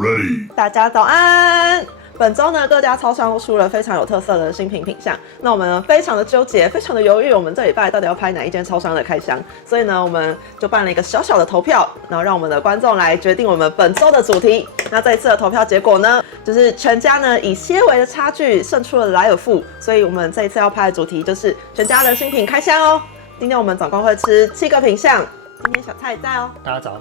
Ready，大家早安。本周呢，各家超商都出了非常有特色的新品项。那我们呢，非常的纠结，非常的犹豫，我们这礼拜到底要拍哪一间超商的开箱？所以呢，我们就办了一个小小的投票，然后让我们的观众来决定我们本周的主题。那这一次的投票结果呢，就是全家呢以些微的差距胜出了莱尔富，所以我们这一次要拍的主题就是全家的新品开箱哦。今天我们总共会吃7个品项，今天小蔡也在哦。大家早。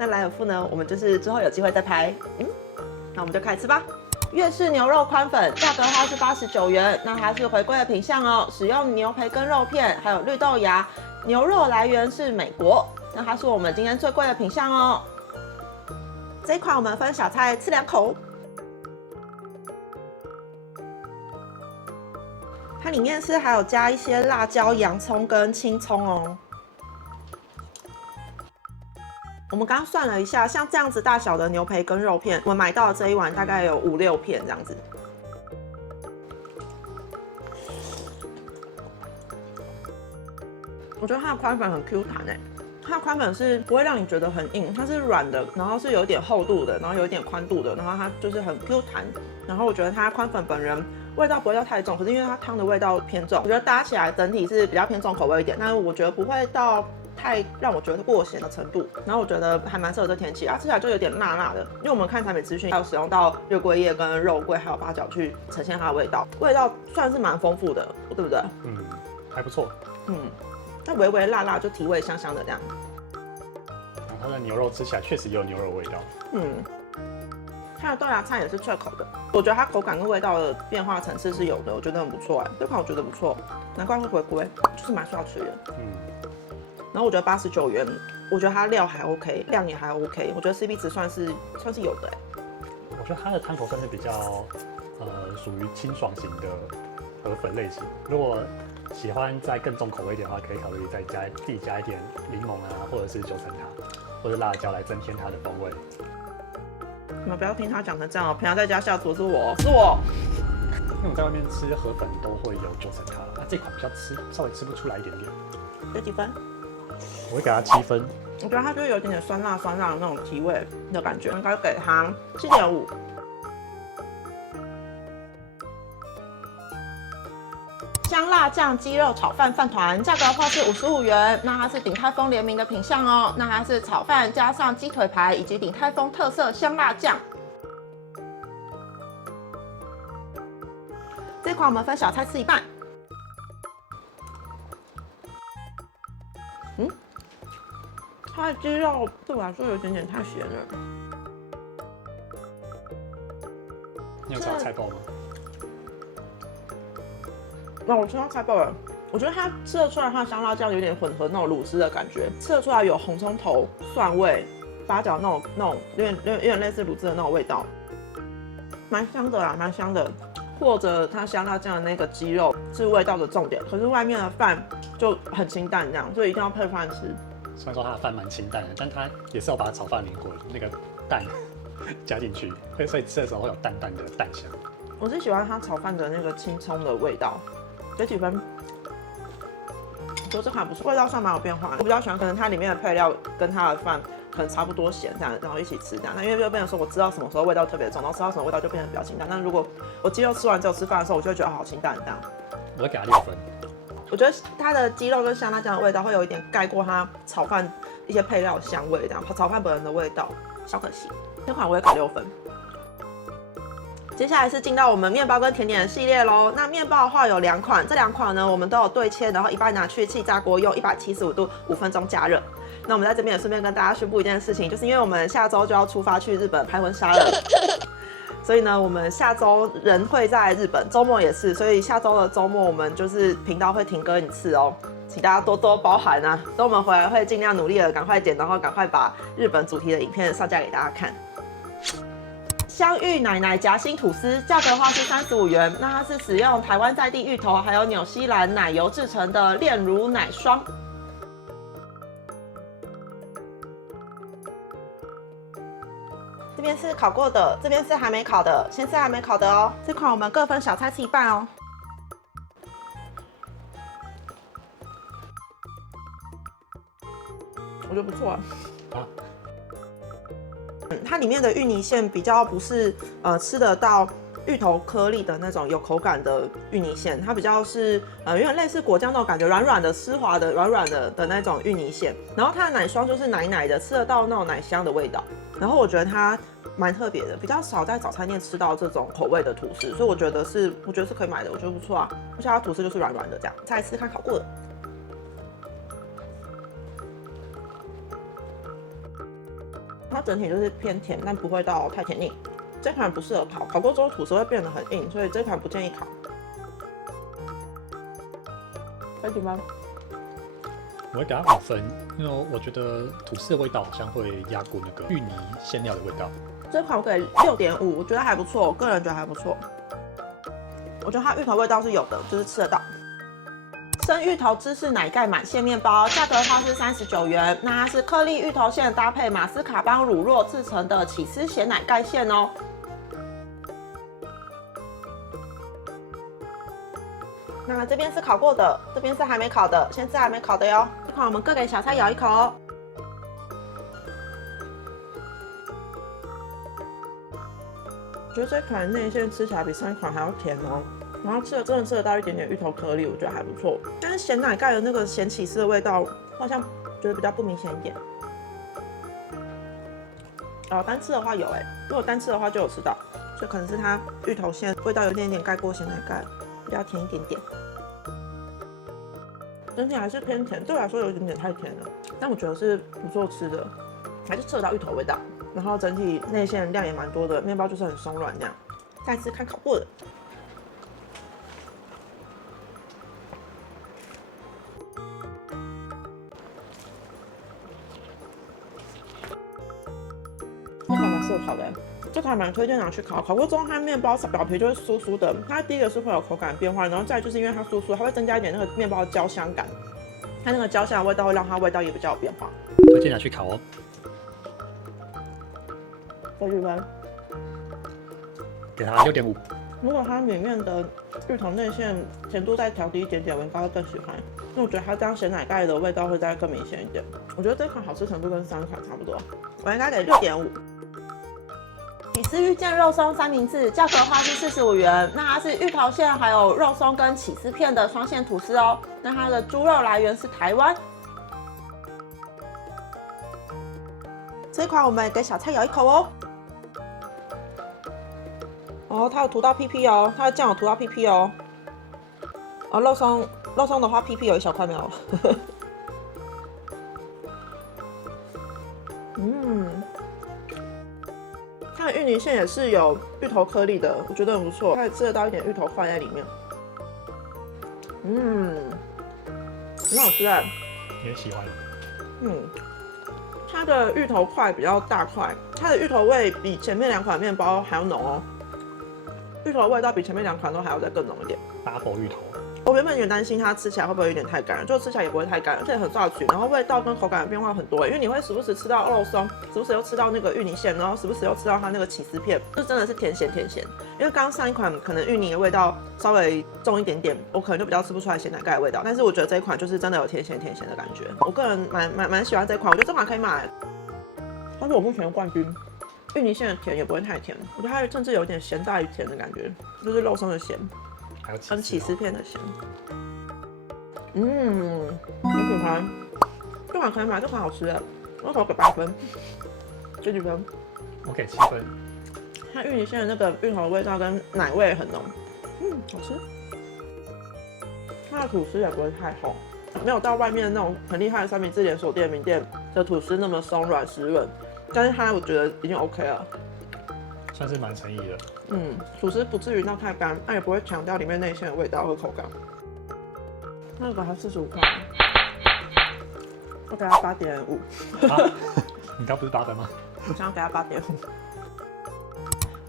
那莱尔富呢，我们就是之后有机会再拍。那我们就开始吃吧。粤式牛肉宽粉，价格的话是89元，那它是回归的品项哦，使用牛培根肉片，还有绿豆芽，牛肉来源是美国，那它是我们今天最贵的品项哦。这一款我们分小菜吃2口，它里面是还有加一些辣椒、洋葱跟青葱哦。我们刚刚算了一下，像这样子大小的牛培根肉片，我们买到的这一碗大概有5、6片这样子。我觉得它的宽粉很 Q 弹欸，它的宽粉是不会让你觉得很硬，它是软的，然后是有一点厚度的，然后有一点宽度的，然后它就是很 Q 弹。然后我觉得它宽粉本人味道不会到太重，可是因为它汤的味道偏重，我觉得搭起来整体是比较偏重口味一点，但是我觉得不会到太让我觉得过咸的程度，然后我觉得还蛮适合这天气，它吃起来就有点辣辣的，因为我们看产品资讯要使用到月桂叶跟肉桂还有八角去呈现它的味道，味道算是蛮丰富的，对不对？还不错。那微微辣辣就提味香香的这样。然后它的牛肉吃起来确实有牛肉味道。它的豆芽菜也是脆口的，我觉得它口感跟味道的变化层次是有的，我觉得很不错哎，这款我觉得不错，难怪会回归，就是蛮需要吃的。然后我觉得89元，我觉得它料还 OK， 量也还 OK， 我觉得 CP 值算是有的哎。我觉得它的汤头算是比较属于清爽型的河粉类型。如果喜欢再更重口味一点的话，可以考虑自己加一点柠檬啊，或者是九层塔，或者辣椒来增添它的风味。你们不要听他讲成这样哦，平常在家下厨是我。因为我们在外面吃河粉都会有九层塔，那这款比较稍微吃不出来一点点。给几分？我会给它7分。我觉得它就是有一点点酸辣的那种提味的感觉，应该给它7.5。香辣酱鸡肉炒饭饭团，价格的话是55元，那它是鼎泰丰联名的品项哦，那它是炒饭加上鸡腿排以及鼎泰丰特色香辣酱。这款我们分小菜吃一半。它的鸡肉对我来说有一点点太咸了。你有吃到菜包吗？那我吃到菜包了，我觉得它吃得出来它的香辣酱有点混合那种卤汁的感觉，吃得出来有红葱头、蒜味、八角那种有点类似卤汁的那种味道，蛮香的啦，蛮香的。或者它香辣酱的那个鸡肉是味道的重点，可是外面的饭就很清淡这样，所以一定要配饭吃。虽然说它的饭蛮清淡的，但它也是要把炒饭淋过那个蛋加进去，所以吃的时候会有淡淡的蛋香。我是喜欢它炒饭的那个青葱的味道，给几分？我觉得这款不错，味道上蛮有变化。我比较喜欢可能它里面的配料跟它的饭可能差不多咸这样，然后一起吃这样。那因为就变成说我知道什么时候味道特别重，然后吃到什么味道就变得比较清淡。但如果我鸡肉吃完之后吃饭的时候，我就会觉得好清淡这样。我会给它6分。我觉得它的鸡肉跟香辣酱的味道会有一点盖过它炒饭一些配料的香味，这样炒饭本人的味道，小可惜。这款我也给6分。接下来是进到我们面包跟甜点的系列咯。那面包的话有2款，这2款呢我们都有对切，然后一半拿去气炸锅用175度5分钟加热。那我们在这边也顺便跟大家宣布一件事情，就是因为我们下周就要出发去日本拍婚纱了。所以呢，我们下周人会在日本，周末也是，所以下周的周末我们就是频道会停更1次哦，请大家多多包涵啊。等我们回来会尽量努力的赶快剪，然后赶快把日本主题的影片上架给大家看。香芋奶奶夹心吐司，价格的话是35元，那它是使用台湾在地芋头还有纽西兰奶油制成的炼乳奶霜。这边是烤过的，这边是还没烤的，先吃还没烤的哦。这款我们各分小菜吃一半哦。我觉得不错啊。它里面的芋泥馅比较不是吃得到芋头颗粒的那种有口感的芋泥馅，它比较是有点类似果酱那种感觉，软软的、丝滑的、软软的那种芋泥馅。然后它的奶霜就是奶奶的，吃得到那种奶香的味道。然后我觉得它蛮特别的，比较少在早餐店吃到这种口味的吐司，所以我觉得是可以买的，我觉得不错啊。而且它吐司就是软软的这样。再来试看烤过的。它整体就是偏甜，但不会到太甜腻。这款不适合烤，烤过之后吐司会变得很硬，所以这款不建议烤。还行吗？我会给它5分，因为我觉得吐司的味道好像会压过那个芋泥馅料的味道。这款我给6.5，我觉得还不错，我个人觉得还不错。我觉得它芋头味道是有的，就是吃得到。生芋头芝士奶盖满馅面包，价格的话是39元。那它是颗粒芋头馅搭配马斯卡邦乳酪制成的起司咸奶盖馅哦。那这边是烤过的，这边是还没烤的，先吃还没烤的哟。这款我们各给小菜咬一口哦。我觉得这款内馅吃起来比上一款还要甜哦。然后真的吃得到一点点芋头颗粒，我觉得还不错。但是咸奶盖的那个咸起司的味道，好像觉得比较不明显一点。单吃的话有如果单吃的话就有吃到，所以可能是它芋头馅味道有一点点盖过咸奶盖，比较甜一点点。整体还是偏甜，对我来说有一点点太甜了，但我觉得是不错吃的，还是吃得到芋头味道。然后整体内馅量也蛮多的，面包就是很松软这样。再次看烤过的。这款蛮适合烤的，这款蛮推荐拿去烤。烤过之后，它面包表皮就会酥酥的。它第一个是会有口感变化，然后再就是因为它酥酥，它会增加一点那个面包的焦香感。它那个焦香的味道会让它味道也比较有变化。推荐拿去烤哦。再去分，给它6.5。如果它里面的芋头内馅甜度再调低一点点，我应该会更喜欢。因为我觉得它这样咸奶盖的味道会再更明显一点。我觉得这款好吃程度跟上一款差不多，我应该给6.5。起司芋见肉松三明治，价格的话是45元。那它是芋头馅，还有肉松跟起司片的双馅吐司哦。那它的猪肉来源是台湾。这款我们也给小菜咬一口哦。它有涂到屁屁哦，它的酱有涂到屁屁哦。肉松的话，屁屁有一小块没有。它的芋泥馅也是有芋头颗粒的，我觉得很不错，它也吃得到一点芋头块在里面。很好吃哎。你也喜欢？它的芋头块比较大块，它的芋头味比前面2款面包还要浓哦。芋头的味道比前面2款都还要再更浓一点。Double 芋头。我原本有点担心它吃起来会不会有点太干，就吃起来也不会太干，而且很抓取，然后味道跟口感的变化很多，因为你会时不时吃到肉松，时不时又吃到那个芋泥馅，然后时不时又吃到它那个起司片，就真的是甜咸甜咸。因为刚刚上一款可能芋泥的味道稍微重一点点，我可能就比较吃不出来咸奶盖的味道，但是我觉得这一款就是真的有甜咸甜咸的感觉，我个人蛮喜欢这款，我觉得这款可以买，它是我目前的冠军。芋泥馅的甜也不会太甜，我觉得它甚至有点咸大于甜的感觉，就是肉松的咸，还有跟起司片的咸。很喜欢，这款可以买，这款好吃哎，我给8分，给几分？我给7分。它芋泥馅的那个芋头的味道跟奶味很浓，好吃。它的吐司也不会太厚，没有到外面那种很厉害的三明治连锁店、名店的吐司那么松软湿润，但是它我觉得已经 OK 了，算是蛮诚意的。吐司不至于到太干，但也不会强调里面内馅的味道和口感。那个还45块，我给它8.5。你刚不是8分吗？我想要给它8.5。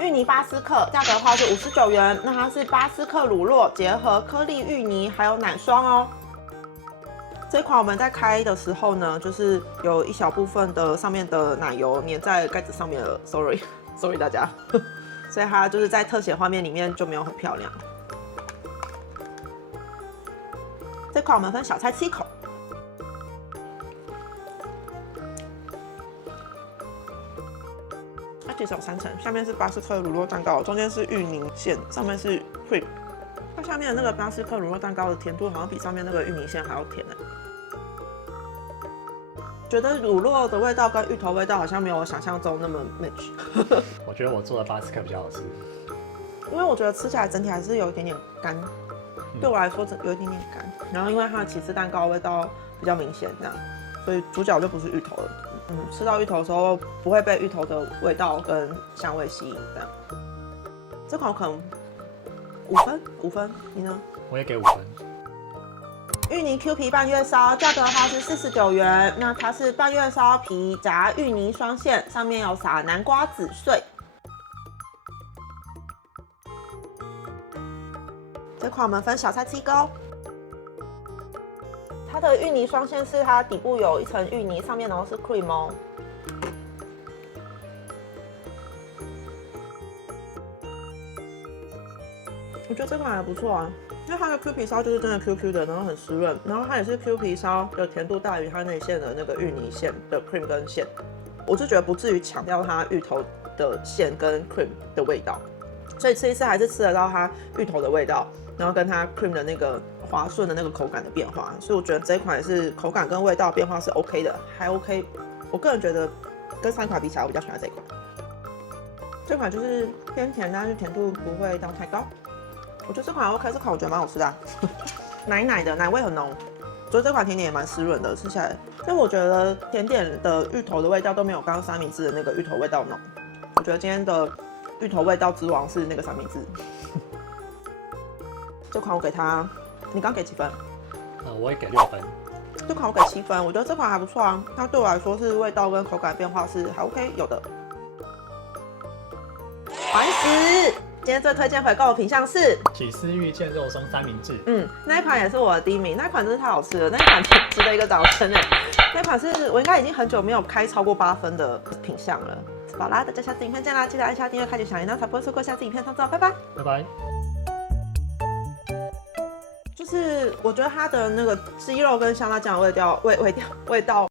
芋泥巴斯克，价格的话是59元。那它是巴斯克乳酪结合颗粒芋泥还有奶霜哦。这款我们在开的时候呢，就是有一小部分的上面的奶油粘在盖子上面了 ，sorry 大家，所以它就是在特写画面里面就没有很漂亮。这款我们分小菜吃一口。它其实有3层，下面是巴斯克乳酪蛋糕，中间是芋泥馅，上面是 cream。它下面的那个巴斯克乳酪蛋糕的甜度好像比上面那个芋泥馅还要甜呢。觉得乳酪的味道跟芋头味道好像没有我想象中那么 match。我觉得我做的巴斯克比较好吃。因为我觉得吃起来整体还是有一点点干，对我来说有一点点干。然后因为它的起司蛋糕味道比较明显，这样，所以主角就不是芋头了。吃到芋头的时候不会被芋头的味道跟香味吸引，这样。这款我可能5分，你呢？我也给5分。芋泥 Q 皮半月烧，价格的话是49元。那它是半月烧皮夹芋泥双馅，上面有撒南瓜籽碎。这款我们分小菜吃一个哦。它的芋泥双馅是它底部有一层芋泥，上面然后是 cream 哦。我觉得这款还不错啊，因为它的 Q 皮烧就是真的 QQ 的，然后很湿润，然后它也是 Q 皮烧的甜度大于它内馅的那个芋泥馅的 cream 跟馅，我是觉得不至于强调它芋头的馅跟 cream 的味道，所以吃一次还是吃得到它芋头的味道，然后跟它 cream 的那个滑顺的那个口感的变化，所以我觉得这一款也是口感跟味道变化是 OK 的，还 OK。我个人觉得跟3款比起来，我比较喜欢这一款。这款就是偏甜，但是甜度不会到太高。我觉得这款 OK， 这款我觉得蛮好吃的、啊，奶奶的，奶味很浓。所以这款甜点也蛮湿润的，吃起来。但我觉得甜点的芋头的味道都没有刚刚三明治的那个芋头味道浓。我觉得今天的芋头味道之王是那个三明治。这款我给它，你刚给几分？我也给6分。这款我给7分，我觉得这款还不错啊。它对我来说是味道跟口感变化是还 OK 有的。完食。今天最推荐回购的品项是起司芋腱肉松三明治。那一款也是我的第1名，那一款真是太好吃了，那一款值得一个掌声哎。那一款是我应该已经很久没有开超过8分的品项了。好啦，大家下次影片见啦，记得按下订阅、开启小铃铛，才不会错过下次影片上照。拜拜，拜拜。就是我觉得它的那个鸡肉跟香辣酱的味道